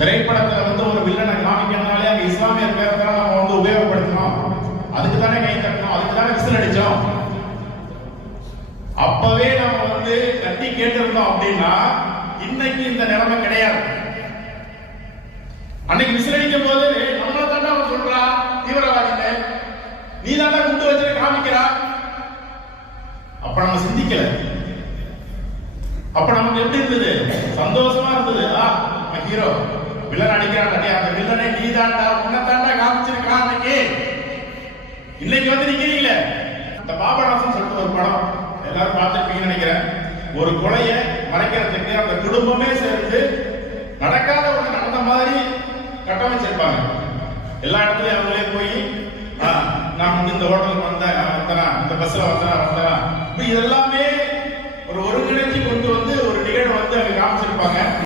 திரைப்படத்துல வந்து ஒரு வில்லனை காமிக்கணும்னாலே அங்க இஸ்லாமியர் பேரை தான் நம்ம வந்து உபயோகப்படுத்தணும். அதுக்கு தானே கை தட்டணும். அதுக்கு தானே விசில் அடிச்சோம். அப்பவே நம்ம வந்து கட்டி கேட்டிருந்தோம் அப்படின்னா இன்னைக்கு இந்த நிலைமை கிடையாது. அன்னைக்கு விசில் அடிக்கும் போது நம்மள தாண்டா அவன் சொல்றா? தீவிரவாதின்னு. நீ தாண்டா குண்டு வச்சு காமிக்கிறா? அப்ப நம்ம சிந்திக்கல. அப்ப நமக்கு எப்படி இருந்தது? சந்தோஷமா இருந்தது. ஆ ஹீரோ வில்லன் அடிக்கிறான் அந்த வில்லனை நீ தாண்டா உன்னை தாண்டா காமிச்சிருக்கான் அன்னைக்கு இன்னைக்கு வந்து நிக்கிறீங்களே இந்த பாபநாசம் சொல்லிட்டு ஒரு படம். எல்லாரும் பார்த்துருப்பீங்கன்னு நினைக்கிறேன். ஒரு கொலைய மறைக்கிறதுக்கு அந்த குடும்பமே சேர்ந்து நடக்காத ஒரு நடந்த மாதிரி கட்டமைச்சிருப்பாங்க. எல்லா இடத்துலயும் அவங்களே போய் நான் இந்த ஹோட்டலுக்கு வந்தேன் நான் வந்தேனா இந்த பஸ்ல வந்தேனா வந்தேனா. இப்படி இதெல்லாமே